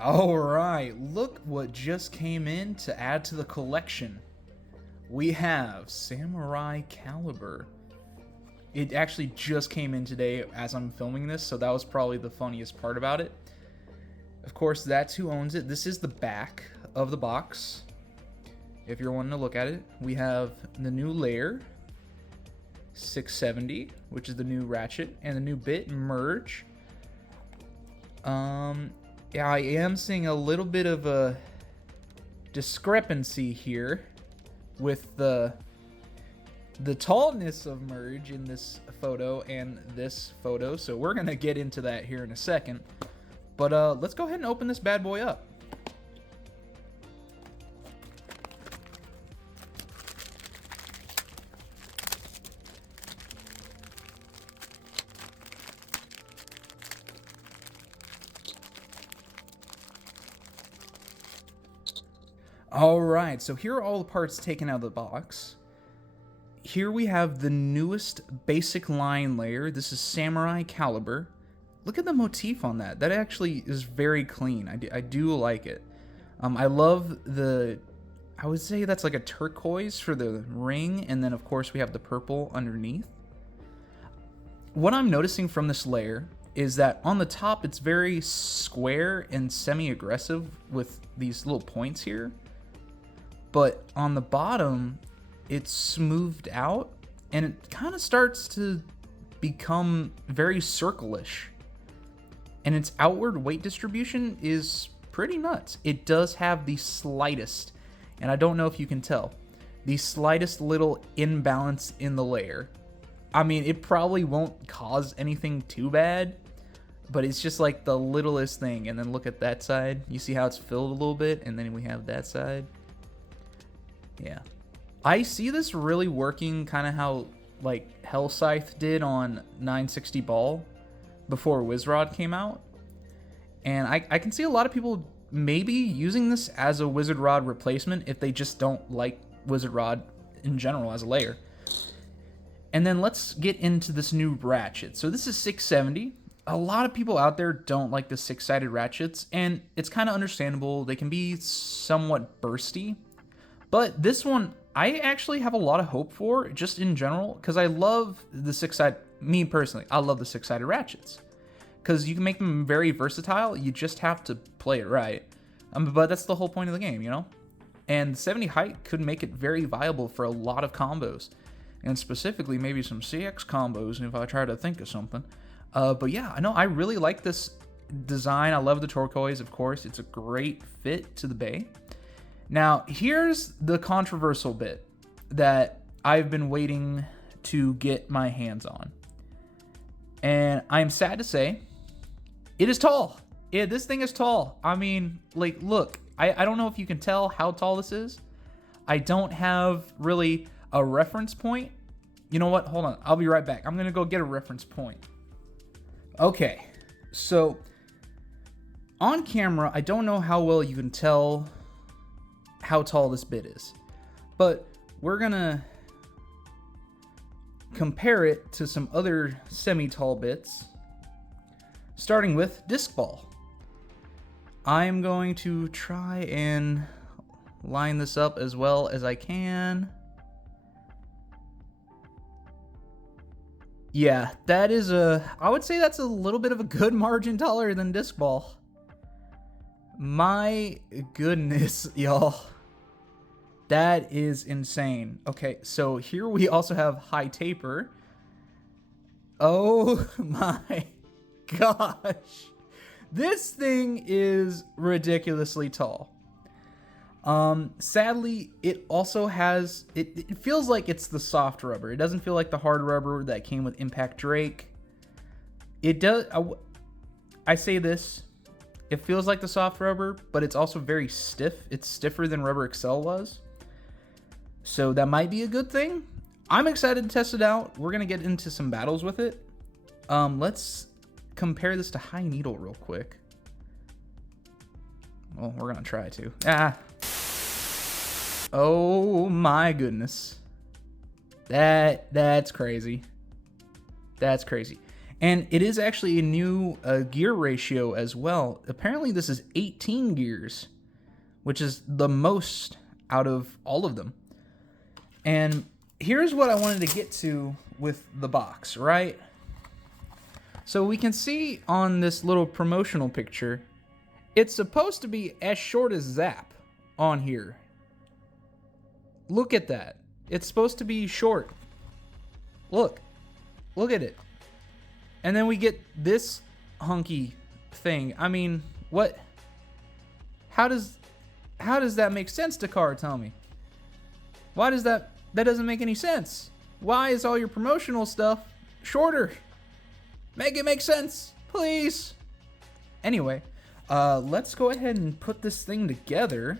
All right, look what just came in to add to the collection. We have Samurai Caliber. It actually just came in today as I'm filming this, so that was probably the funniest part about it. Of course, that's who owns it. This is the back of the box. If you're wanting to look at it, we have the new layer, 670, which is the new ratchet, and the new bit merge. Yeah, I am seeing a little bit of a discrepancy here with the tallness of merge in this photo and this photo, so we're gonna get into that here in a second. But let's go ahead and open this bad boy up. Alright, so here are all the parts taken out of the box. Here we have the newest basic line layer. This is Samurai Caliber. Look at the motif on that. That actually is very clean. I do like it. I love I would say that's like a turquoise for the ring, and then of course we have the purple underneath. What I'm noticing from this layer is that on the top it's very square and semi-aggressive with these little points here. But on the bottom, it's smoothed out, and it kind of starts to become very circle-ish. And its outward weight distribution is pretty nuts. It does have the slightest, and I don't know if you can tell, the slightest little imbalance in the layer. I mean, it probably won't cause anything too bad, but it's just like the littlest thing. And then look at that side. You see how it's filled a little bit, and then we have that side. Yeah. I see this really working kind of how like Hellscythe did on 960 Ball before Wizrod came out. And I can see a lot of people maybe using this as a Wizard Rod replacement if they just don't like Wizard Rod in general as a layer. And then let's get into this new ratchet. So this is 670. A lot of people out there don't like the six-sided ratchets, and it's kind of understandable. They can be somewhat bursty. But this one, I actually have a lot of hope for, just in general, because I love the six-sided, me personally, I love the six-sided ratchets. Because you can make them very versatile, you just have to play it right. But that's the whole point of the game, you know? And 70 height could make it very viable for a lot of combos. And specifically, maybe some CX combos, if I try to think of something. But yeah, I know, I really like this design. I love the turquoise, of course. It's a great fit to the bay. Now, here's the controversial bit that I've been waiting to get my hands on. And I'm sad to say, it is tall. Yeah, this thing is tall. I mean, like, look, I don't know if you can tell how tall this is. I don't have really a reference point. You know what? Hold on. I'll be right back. I'm going to go get a reference point. Okay, so on camera, I don't know how well you can tell how tall this bit is, but we're gonna compare it to some other semi-tall bits, starting with disc ball. I'm going to try and line this up as well as I can. Yeah, that is I would say that's a little bit of a good margin taller than disc ball. My goodness, y'all. That is insane. Okay, so here we also have high taper. Oh my gosh. This thing is ridiculously tall. Sadly, it also has, it feels like it's the soft rubber. It doesn't feel like the hard rubber that came with Impact Drake. It does, I say this, it feels like the soft rubber, but it's also very stiff. It's stiffer than Rubber Excel was. So that might be a good thing. I'm excited to test it out. We're going to get into some battles with it. Let's compare this to High Needle real quick. Well, we're going to try to. Oh my goodness. That's crazy. That's crazy. And it is actually a new gear ratio as well. Apparently this is 18 gears, which is the most out of all of them. And here's what I wanted to get to with the box, right? So we can see on this little promotional picture, it's supposed to be as short as Zap on here. Look at that. It's supposed to be short. Look at it. And then we get this hunky thing. I mean, what? How does that make sense, Dakar? Tell me. Why does that doesn't make any sense? Why is all your promotional stuff shorter? Make it make sense, please. Anyway, let's go ahead and put this thing together.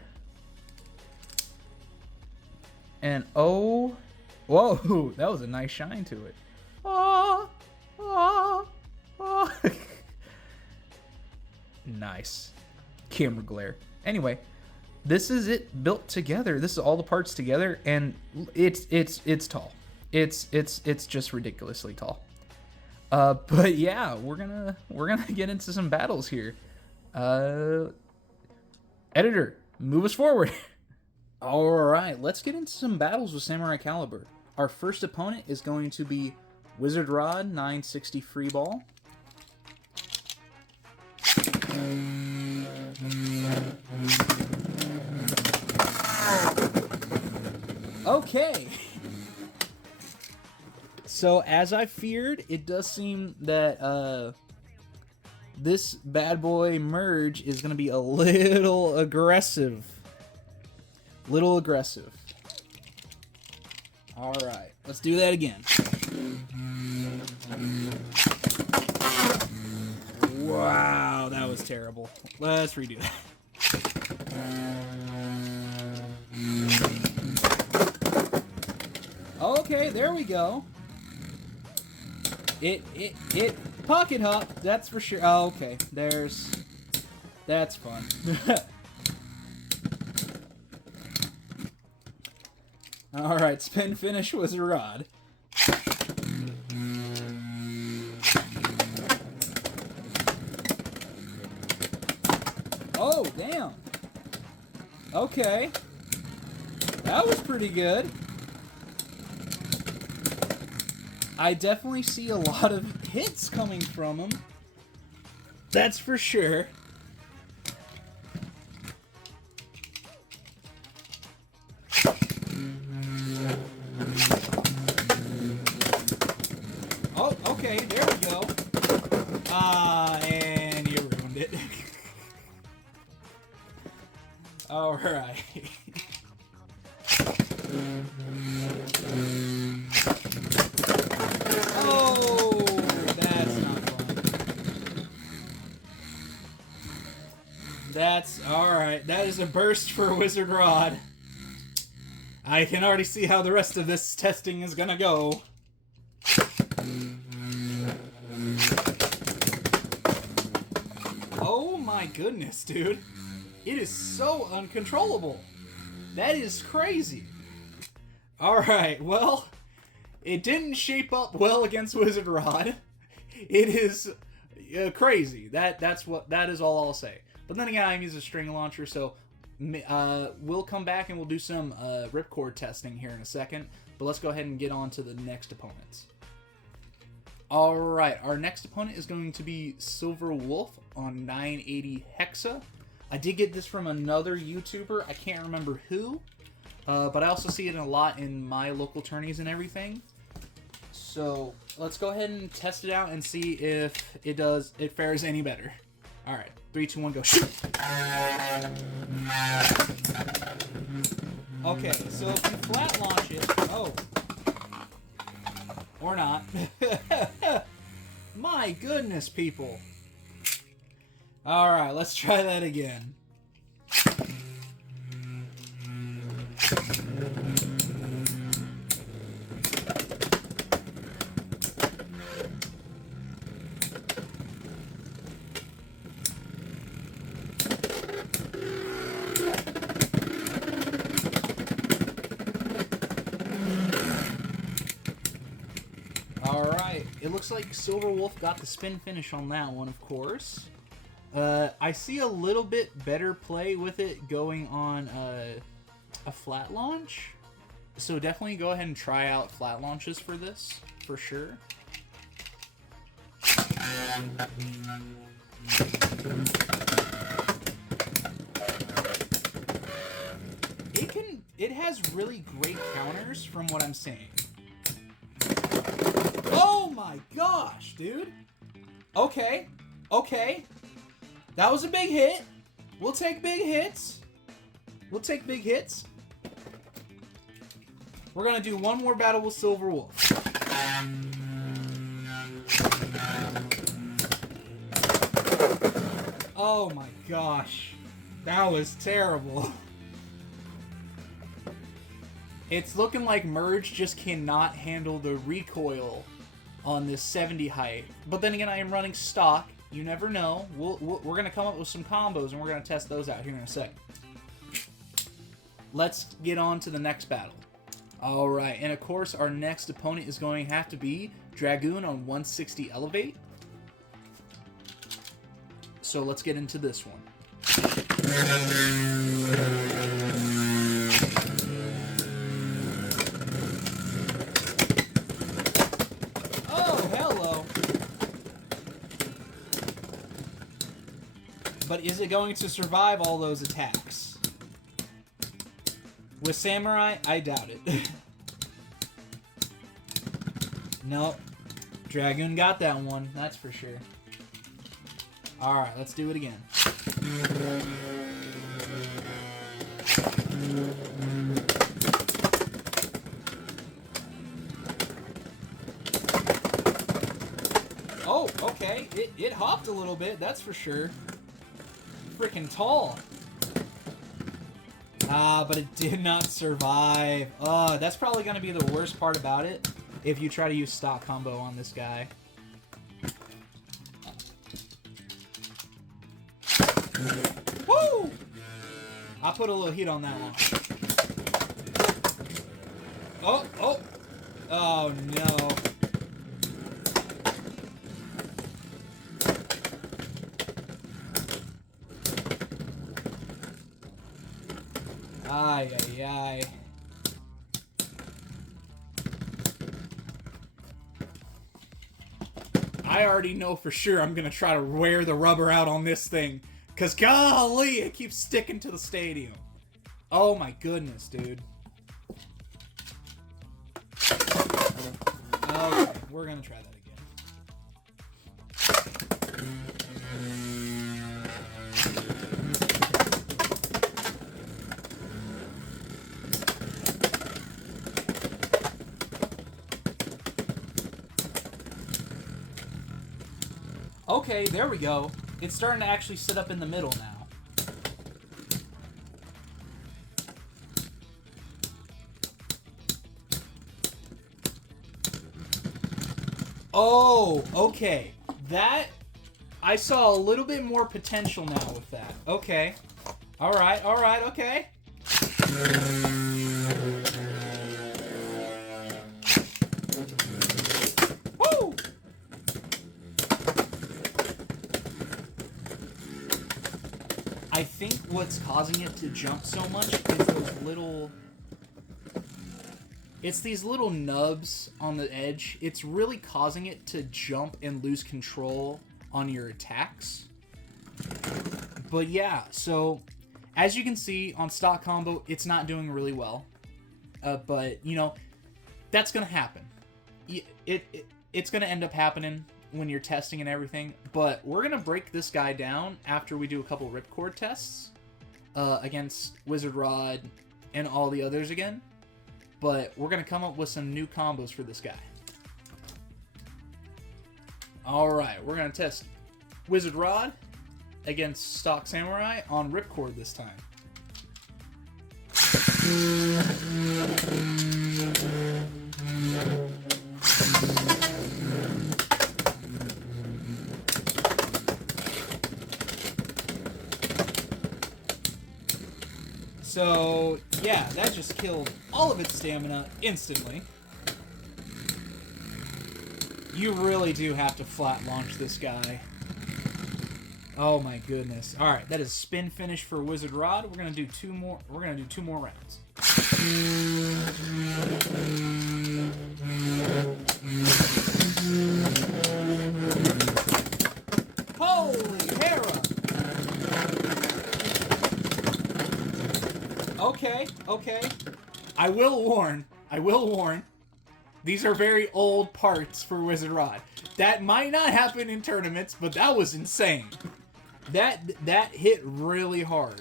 And oh, whoa, that was a nice shine to it. Oh. Nice. Camera glare. Anyway, this is it built together. This is all the parts together, and it's tall. It's just ridiculously tall. But yeah, we're gonna get into some battles here. Editor, move us forward. All right, let's get into some battles with Samurai Caliber. Our first opponent is going to be Wizard Rod 960 free ball. Okay. So as I feared, it does seem that this bad boy merge is going to be a little aggressive. All right, let's do that again. Wow, that was terrible. Let's redo that. Okay, there we go. It pocket hop, that's for sure. Oh, okay, that's fun. All right, spin finish was a rod. Oh, damn. Okay. That was pretty good. I definitely see a lot of hits coming from him. That's for sure. Oh, okay, there we go. And you ruined it. All right. Oh, that's not fun. That's all right. That is a burst for Wizard Rod. I can already see how the rest of this testing is gonna go. Oh my goodness, dude. It is so uncontrollable. That is crazy. Alright, well, it didn't shape up well against Wizard Rod. It is crazy. That is all I'll say. But then again, I'm using a string launcher, so we'll come back and we'll do some ripcord testing here in a second. But let's go ahead and get on to the next opponents. Alright, our next opponent is going to be Silver Wolf on 980 Hexa. I did get this from another YouTuber. I can't remember who. But I also see it a lot in my local tourneys and everything. So let's go ahead and test it out and see if it fares any better. Alright, 3, 2, 1, go. Shoot! Okay, so if you flat launch it... Oh. Or not. My goodness, people. Alright, let's try that again. Alright. it looks like Silver Wolf got the spin finish on that one, of course. I see a little bit better play with it going on a flat launch. So definitely go ahead and try out flat launches for this, for sure. It has really great counters from what I'm saying. Oh my gosh, dude. Okay. Okay. That was a big hit. We'll take big hits. We'll take big hits. We're gonna do one more battle with Silver Wolf. Oh my gosh. That was terrible. It's looking like Merge just cannot handle the recoil on this 70 height. But then again, I am running stock. You never know. We're going to come up with some combos, and we're going to test those out here in a second. Let's get on to the next battle. Alright, and of course, our next opponent is going to have to be Dragoon on 160 Elevate. So let's get into this one. But is it going to survive all those attacks? With Samurai, I doubt it. Nope. Dragoon got that one, that's for sure. Alright, let's do it again. Oh, okay. It hopped a little bit, that's for sure. Freaking tall. Ah, but it did not survive. That's probably going to be the worst part about it if you try to use stock combo on this guy. Woo! I put a little heat on that one. Oh, oh. Oh, no. Ay, ay, ay. I already know for sure I'm going to try to wear the rubber out on this thing. Because golly, it keeps sticking to the stadium. Oh my goodness, dude. Okay, we're going to try that again. Okay, there we go. It's starting to actually sit up in the middle now. Oh, okay. That, I saw a little bit more potential now with that. Okay. Alright, okay. Woo! I think what's causing it to jump so much is those little... It's these little nubs on the edge. It's really causing it to jump and lose control on your attacks. But yeah, so as you can see on stock combo, it's not doing really well. But, you know, that's going to happen. It's going to end up happening when you're testing and everything. But we're going to break this guy down after we do a couple ripcord tests against Wizard Rod and all the others again. But we're going to come up with some new combos for this guy. Alright, we're going to test Wizard Rod against Stock Samurai on Ripcord this time. So, yeah, that just killed all of its stamina instantly. You really do have to flat launch this guy. Oh my goodness. Alright, that is spin finish for Wizard Rod. We're gonna do two more rounds. Holy Hera! Okay. I will warn. These are very old parts for Wizard Rod. That might not happen in tournaments, but that was insane. That hit really hard.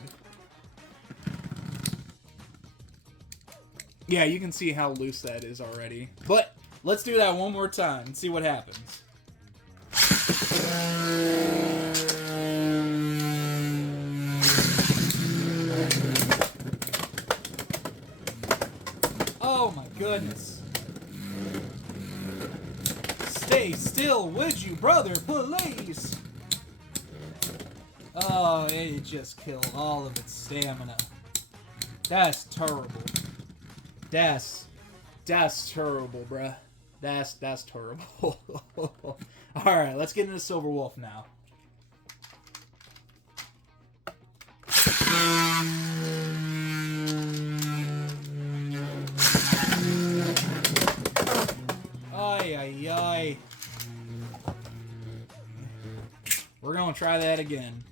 Yeah, you can see how loose that is already. But let's do that one more time and see what happens. Oh my goodness. Stay still, would you, brother, please? Oh, it just killed all of its stamina. That's terrible. That's terrible, bruh. That's terrible. Alright, let's get into Silver Wolf now. Ay. We're gonna try that again.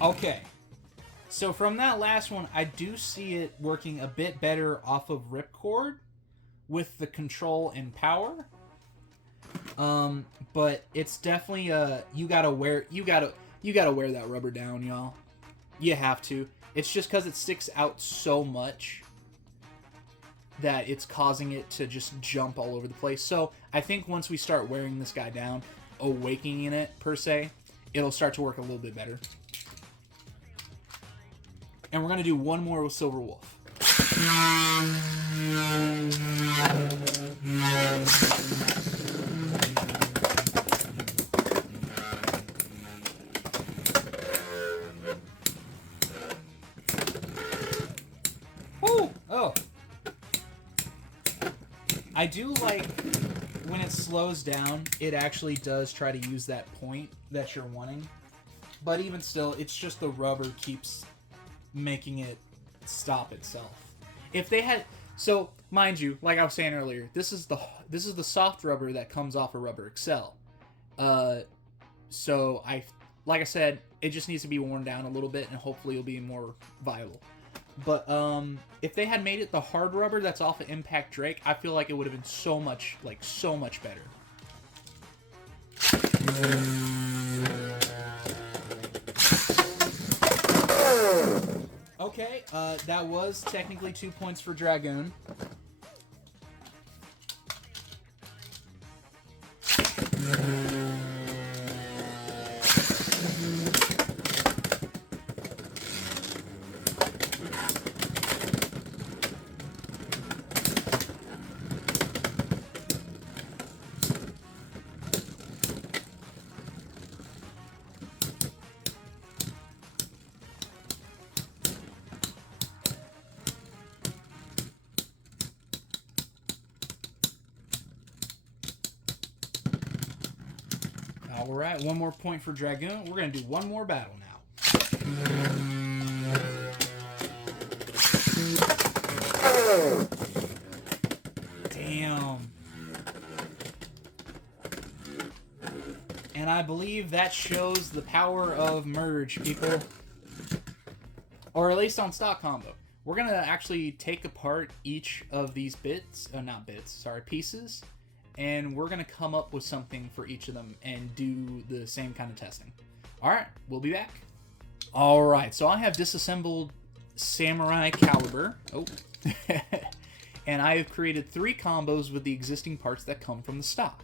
Okay, so from that last one, I do see it working a bit better off of Ripcord with the control and power. But it's definitely you gotta wear that rubber down, y'all. You have to. It's just because it sticks out so much that it's causing it to just jump all over the place. So I think once we start wearing this guy down, awakening it per se, it'll start to work a little bit better. And we're going to do one more with Silver Wolf. Woo! Oh. I do like when it slows down, it actually does try to use that point that you're wanting. But even still, it's just the rubber keeps making it stop itself. If they had, so mind you, like I was saying earlier, this is the soft rubber that comes off a Rubber Excel. So like I said, it just needs to be worn down a little bit, and hopefully it'll be more viable. But if they had made it the hard rubber that's off of Impact Drake, I feel like it would have been so much better. Okay, that was technically 2 points for Dragoon. Alright, one more point for Dragoon. We're going to do one more battle now. Damn. And I believe that shows the power of merge, people. Or at least on stock combo. We're going to actually take apart each of these pieces. And we're going to come up with something for each of them and do the same kind of testing. Alright, we'll be back. Alright, so I have disassembled Samurai Caliber. Oh. And I have created 3 combos with the existing parts that come from the stock.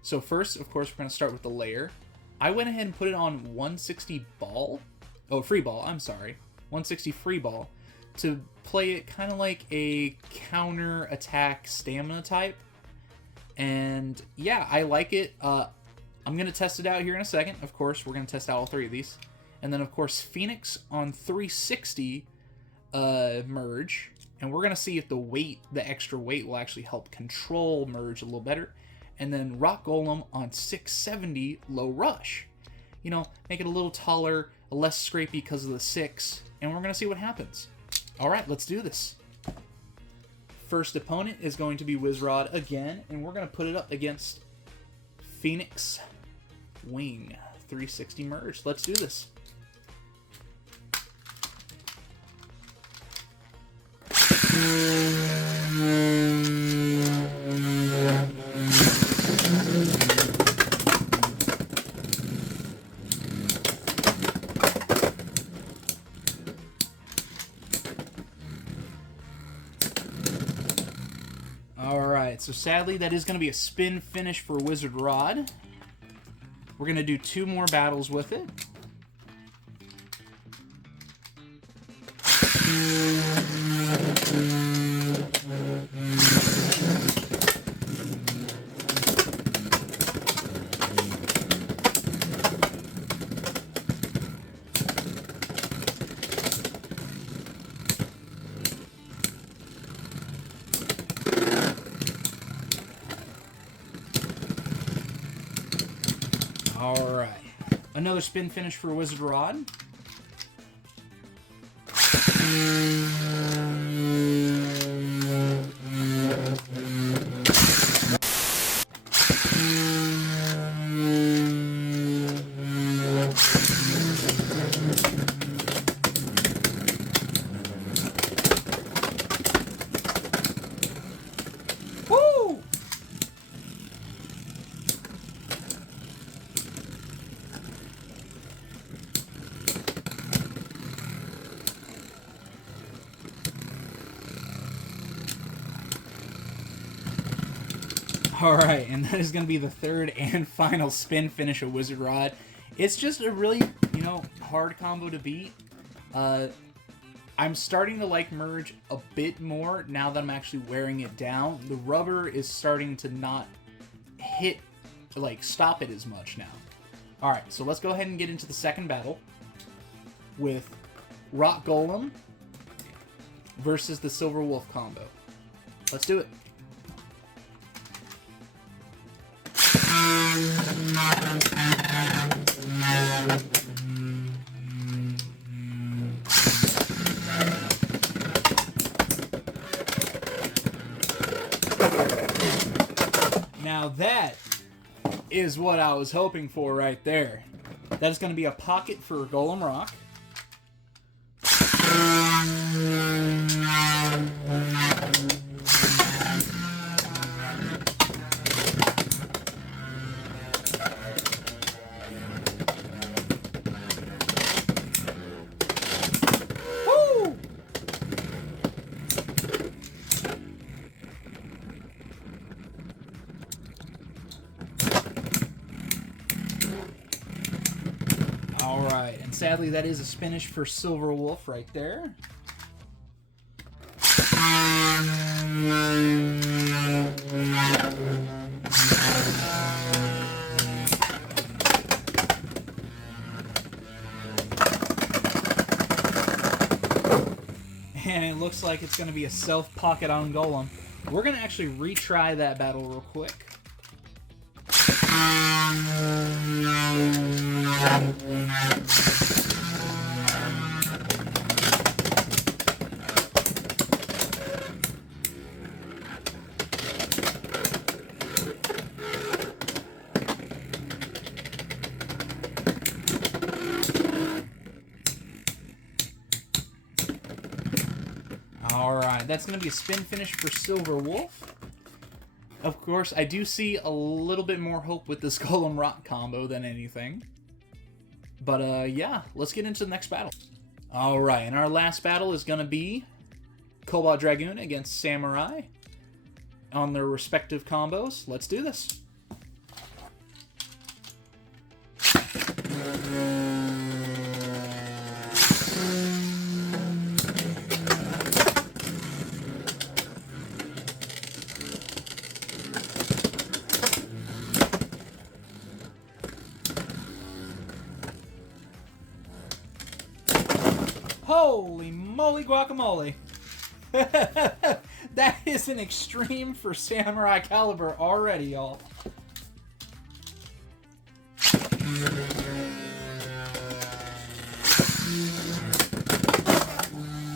So first, of course, we're going to start with the layer. I went ahead and put it on 160 ball. Oh, free ball, I'm sorry. 160 free ball. To play it kind of like a counter attack stamina type. And yeah, I like it. I'm going to test it out here in a second. Of course, we're going to test out all three of these. And then, of course, Phoenix on 360 merge. And we're going to see if the extra weight will actually help control merge a little better. And then Rock Golem on 670 low rush. You know, make it a little taller, less scrapey because of the 6. And we're going to see what happens. All right, let's do this. First opponent is going to be Wizrod again. And we're going to put it up against Phoenix Wing 360 merge. Let's do this. Alright, so sadly that is going to be a spin finish for Wizard Rod. We're going to do 2 more battles with it. Alright. Another spin finish for Wizard Rod. Woo! Alright, and that is going to be the third and final spin finish of Wizard Rod. It's just a really, you know, hard combo to beat. I'm starting to like Merge a bit more now that I'm actually wearing it down. The rubber is starting to not hit, like, stop it as much now. Alright, so let's go ahead and get into the second battle with Rock Golem versus the Silver Wolf combo. Let's do it. Now that is what I was hoping for right there. That is going to be a pocket for Golem Rock. Alright, and sadly that is a spinish for Silver Wolf right there. And it looks like it's going to be a self-pocket on Golem. We're going to actually retry that battle real quick. Alright, that's going to be a spin finish for Silver Wolf. Of course, I do see a little bit more hope with this Golem Rock combo than anything. But, yeah, let's get into the next battle. Alright, and our last battle is going to be Cobalt Dragoon against Samurai on their respective combos. Let's do this. Holy moly guacamole. That is an extreme for Samurai Caliber already, y'all.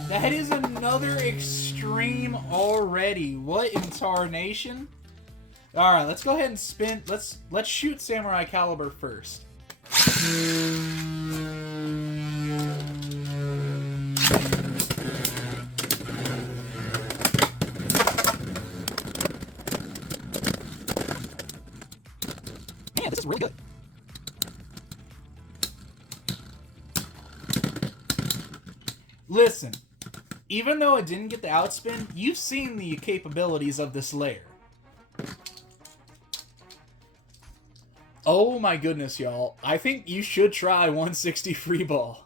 That is another extreme already. What in tarnation? Alright, let's go ahead and spin. Let's shoot Samurai Caliber first. Man, this is really good. Listen, even though it didn't get the outspin, you've seen the capabilities of this layer. Oh my goodness, y'all. I think you should try 160 free ball.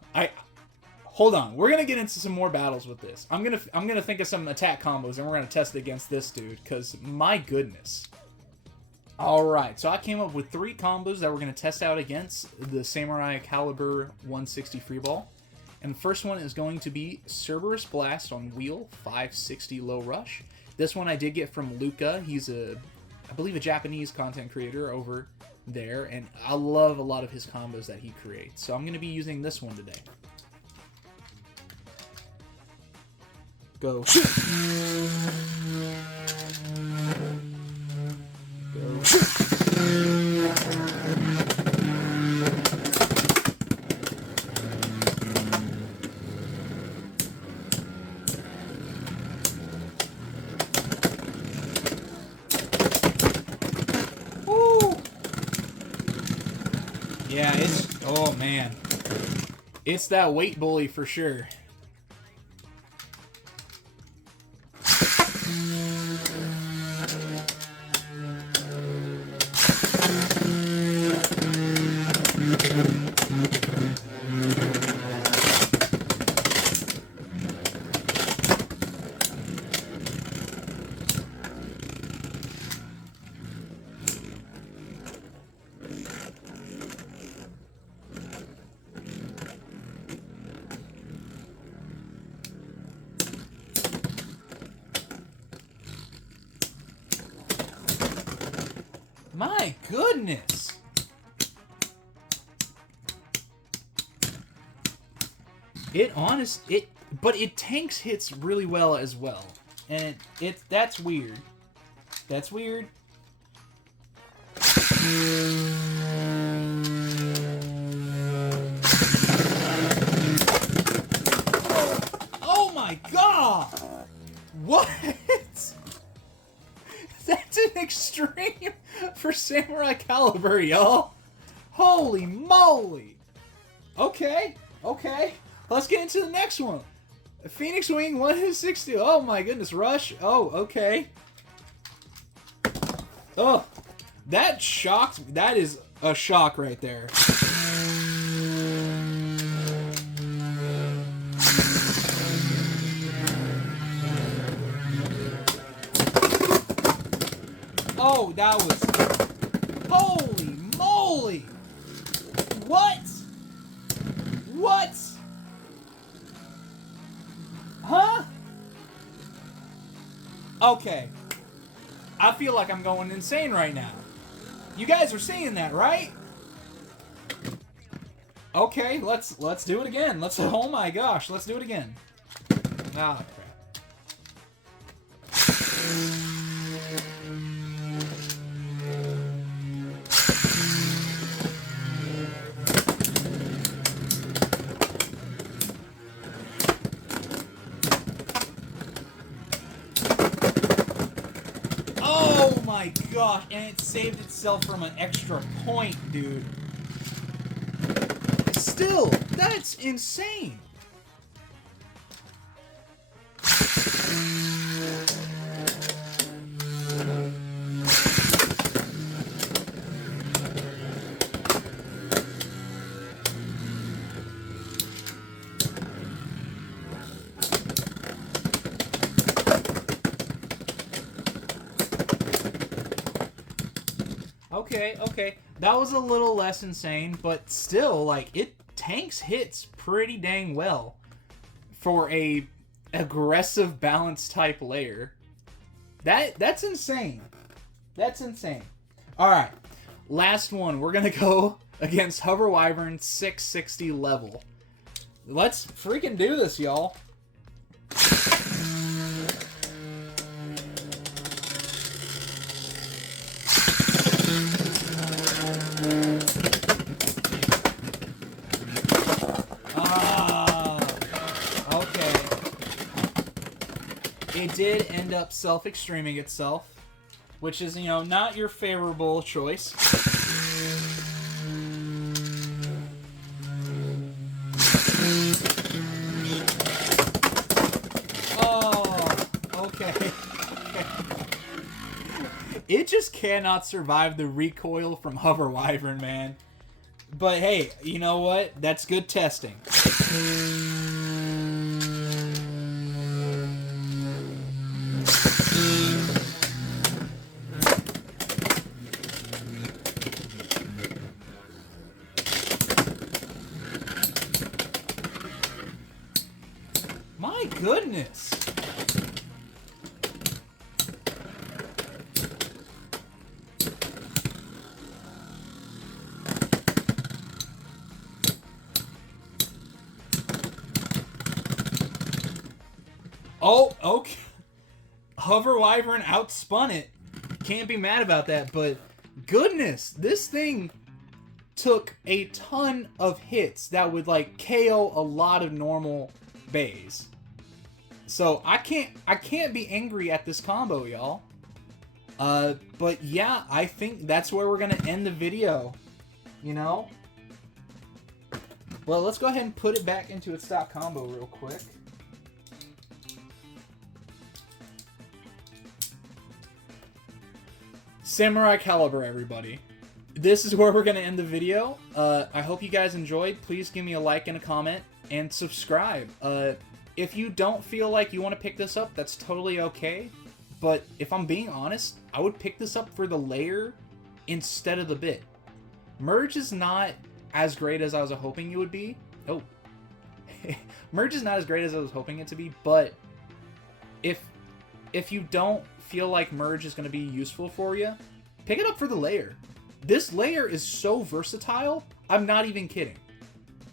Hold on. We're going to get into some more battles with this. I'm going to think of some attack combos and we're going to test it against this dude cuz my goodness. All right. So I came up with 3 combos that we're going to test out against the Samurai Caliber 160 free ball. And the first one is going to be Cerberus Blast on wheel 560 low rush. This one I did get from Luca. He's I believe a Japanese content creator over there, and I love a lot of his combos that he creates. So I'm going to be using this one today. Go. Go. Yeah, oh man. It's that weight bully for sure. My goodness. But it tanks hits really well as well. And that's weird. That's weird. Oh my god! What? That's an extreme for Samurai Caliber, y'all. Holy moly. Okay, okay. Let's get into the next one. Phoenix Wing 160. Oh my goodness, Rush. Oh, okay. Oh, that shocked me. That is a shock right there. Oh, that was... Holy moly! What? What? Huh? Okay. I feel like I'm going insane right now. You guys are seeing that, right? Okay, let's do it again. Oh my gosh, let's do it again. Ah, crap. Oh my gosh, and it saved itself from an extra point, dude. Still, that's insane. Okay, okay. That was a little less insane, but still, like, it tanks hits pretty dang well for a aggressive balance type layer. That's insane. That's insane. Alright. Last one. We're gonna go against Hover Wyvern 660 level. Let's freaking do this, y'all. Okay. It did end up self-extreming itself, which is, you know, not your favorable choice. Oh, okay. It just cannot survive the recoil from Hover Wyvern, man. But hey, you know what? That's good testing. My goodness. Oh, okay. Hover Wyvern outspun it. Can't be mad about that, but goodness, this thing took a ton of hits that would like KO a lot of normal bays. So I can't be angry at this combo, y'all. But yeah, I think that's where we're gonna end the video. You know? Well, let's go ahead and put it back into its stock combo real quick. Samurai Caliber, everybody. This is where we're going to end the video. I hope you guys enjoyed. Please give me a like and a comment, and subscribe. If you don't feel like you want to pick this up, that's totally okay. But if I'm being honest, I would pick this up for the layer instead of the bit. Merge is not as great as I was hoping it would be. Oh. Merge is not as great as I was hoping it to be, but if you don't feel like Merge is going to be useful for you, pick it up for the layer. This layer is so versatile, I'm not even kidding.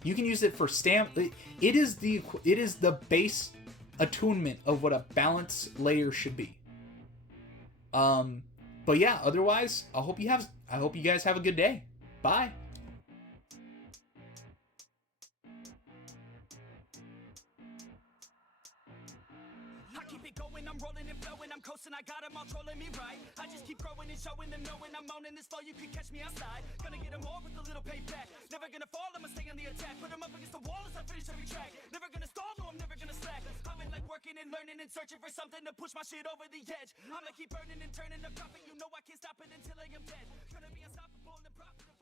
You can use it for stamp. It is the base attunement of what a balance layer should be. But yeah, otherwise, I hope you guys have a good day. Bye. I'm rolling and flowing, I'm coasting, I got them all trolling me right. I just keep growing and showing them, knowing I'm owning this flow, you can catch me outside. Gonna get them all with a little payback. Never gonna fall, I'ma stay on the attack. Put them up against the wall as I finish every track. Never gonna stall, no, I'm never gonna slack. I've been like working and learning and searching for something to push my shit over the edge. I'ma keep burning and turning the profit, you know I can't stop it until I am dead. Gonna be unstoppable and profitable.